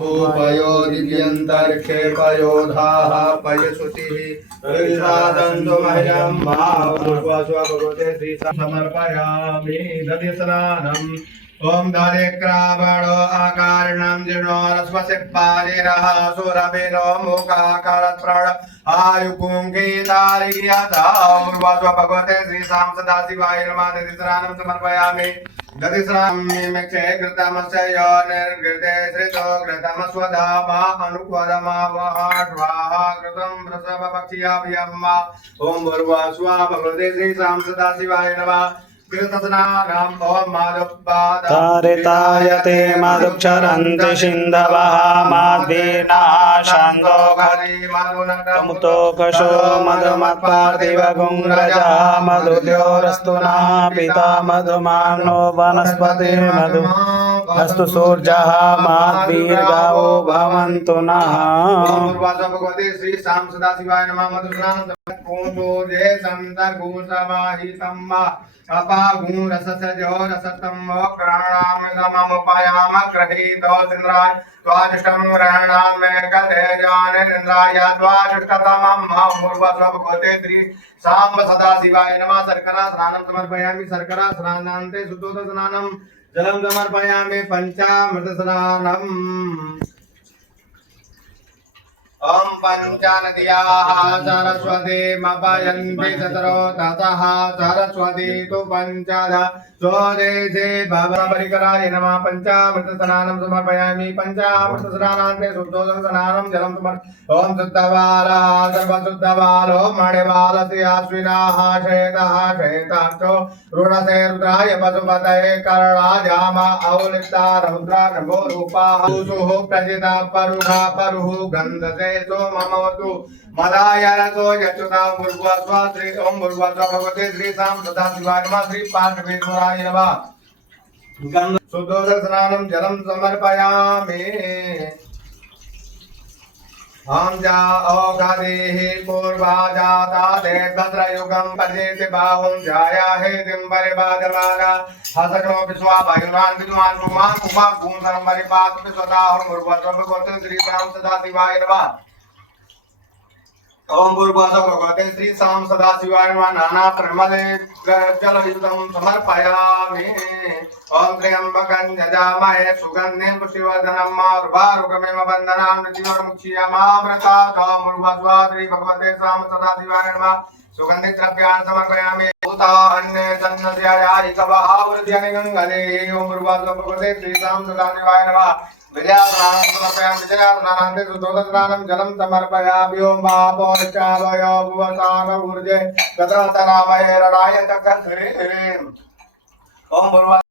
पयो दिव्यन्तरिक्षे पयोधाः पयसुतिः ऋषादन्तु मह्यं मा भगवते श्री समर्पयामि दधिस्नानम् ओम दधिक्रावणो आकारणं जीर्णोरस्वस्य पारिरः सुरभिनो मुखाकारत्प्रण आयुपुङ्गीतारियता उर्वासो भगवते श्री साम सदाशिवाय नमः दधिस्नानं समर्पयामि दधिस्नानमेक्षे घृतमस्य यो निर्घृते श्रितो घृतमस्वधामा अनुपदमा वहाट्वाहा घृतं वृषभपक्षियाभ्यम्मा ओम उर्वासो भगवते श्री साम सदाशिवाय नमः तारितायते मधुक्षरन्ति सिन्धवः माद्वीनाः शान्तोकशो मधुमत्पार्थिवगुङ्रजः मधुद्योरस्तु नः पिता मधुमानो वनस्पतिर्मधु अस्तु सूर्यः माद्वीर्गावो भवन्तु नः। भगवते श्री साम सदाशिवाय नमः मधुस्नानं अपागुं रससजो रसतं मोक्राणामगममुपयाम ग्रहीतो सिन्द्राय त्वाजुष्टं ग्रहणामे कलेजानेन्द्राय त्वाजुष्टतमं मुर्वस्व भगवते श्री साम्ब सदाशिवाय नमः शर्करा स्नानं समर्पयामि शर्करा स्नानान्ते शुद्धोदक स्नानं जलं समर्पयामि पंचामृत स्नानम् ओम पंचानद्याः सरस्वती मपयन्ति चतुरो ततः सरस्वती तु पंचधा स्वदेशे भवपरिकराय नमः पंचामृत स्नानं समर्पयामि पंचामृत स्नानान्ते शुद्धोदक स्नानं जलं समर्पयामि ओम शुद्धबालः सर्वशुद्धबालो मणिबालस्य अश्विनाः श्वेतः श्वेताक्षो रुणसे रुद्राय पशुपतये कर्णाजाम औलिप्ता रौद्रा नभो रूपाः सुः प्रजिता परुषा परुः गन्धसे सोममवतु मदायरतो यच्युता मुर्गस्व श्री ओम मुर्गस्व भगवते श्री साम सदाशिवाय नमः श्री पार्श्वेश्वराय नमः शुद्धोदक स्नानं जलं समर्पयामि हम जा औषधेः पूर्वा जाता देवद्रयुगं पजेति बाहुं जाया हे दिम्बरिबाधमाना हसनो विश्वा वायुनान् विद्वान् कुमान् कुमान् कुंसरं परिपातु स्वदाहं मुर्वस्व भगवते श्री साम सदाशिवाय नमः ओम भूर्भुवः भगवते श्री साम सदाशिवाय नमः नाना प्रमले जलयुतं समर्पयामि ओम त्र्यंबकं यजामहे सुगन्धिं पुष्टिवर्धनम् उर्वारुकमेव बन्धनान् मृत्योर्मुक्षीयमामृतात् ओम भूर्भुवः श्री भगवते साम सदाशिवाय नमः सुगन्धित द्रव्यान् समर्पयामि भूता अन्ये सन्नस्यायायिकवहावृत्यनि गङ्गले ओम भूर्भुवः भगवते श्री साम सदाशिवाय नमः विजयास्नानं समर्पयामि विजयास्नानान्ते शुद्धोदक स्नानं जलं समर्पयामि ओम महापौर्चावयो भुवसान ऊर्जे तत्र तनामये रणाय चक्षुषे ओम